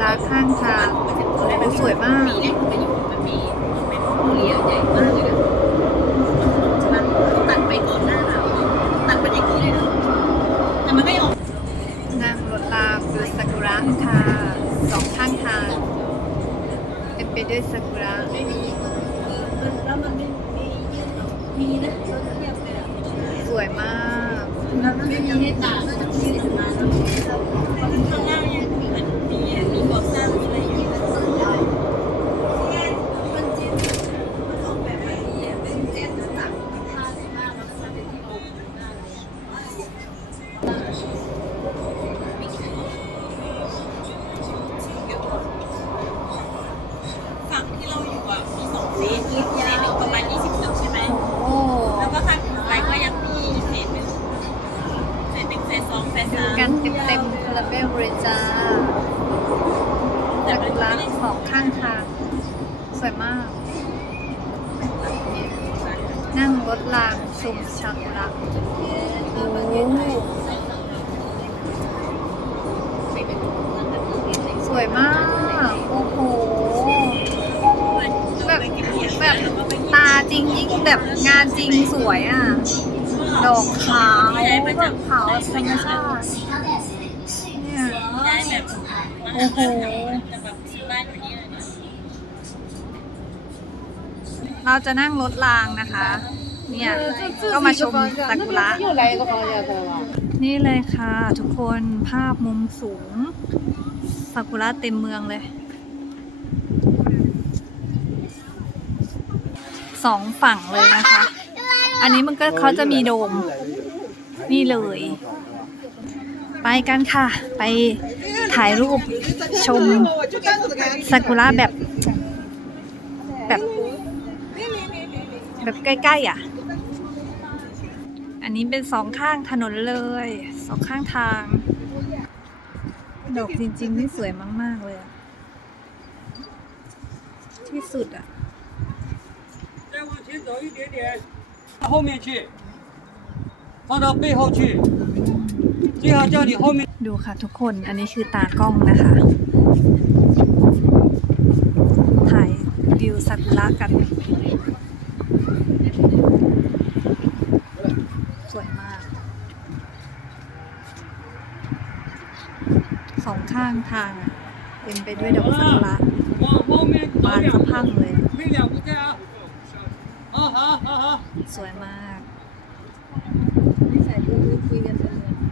ข้างทางโอ้สวยมากมีเนี่ยมันอยู่มันมีเป็นโรงเรียนใหญ่มากเลยนะฉะนั้นตัดไปก่อนหน้าหนาวตัดไปอย่างนี้เลยนะแต่มันไม่ออกนั่งรถรางดูซากุระค่ะสองข้างทางเป็นไปด้วยซากุระแล้วมันไม่มียืดหรอกมีนะรถเทียบเลยอะสวยมากแล้วไม่มีให้ตาก็จะยืดมาแล้ว กันเต็มๆคาราเบลเลยจ้าแต่ซามันกุไม่ระได้สองข้างทาง สวยมาก นั่งรถรางชมซากุระโอ้สวยมาก โอ้โห แบบ แบบตาจริงยิ่งแบบงานจริงสวยอะ ดอกขาวจากขาวธรรมชาติได้แบบโอ้โหเเราจะนั่งรถรางนะคะ เนี่ย ก็มาชมซากุระนี่เลยค่ะทุกคนภาพมุมสูงซากุระเต็มเมืองเลยสองฝั่งเลยนะคะ อันนี้มันก็เขาจะมีโดม นี่เลย ไปกันค่ะ ไปถ่ายรูปชมซากุระแบบ แบบ แบบใกล้ๆอ่ะ อันนี้เป็นสองข้างถนนเลย สองข้างทาง ดอกจริงๆนี่สวยมาก ๆ เลยอะที่สุดอ่ะ 再往前走一点点，到 后面去，放到背后去，最好叫你后面。 ดูค่ะทุกคน อันนี้คือตากล้องนะคะ ถ่ายวิวซากุระกัน สวยมาก สองข้างทางอะเป็นไปด้วยดอกซากุระ 往后面 บาน 走 สะ 两 พรั่ง 步， เลย 退两步再啊。好好好好。 สวยมากใส่ดูคุยกันเลย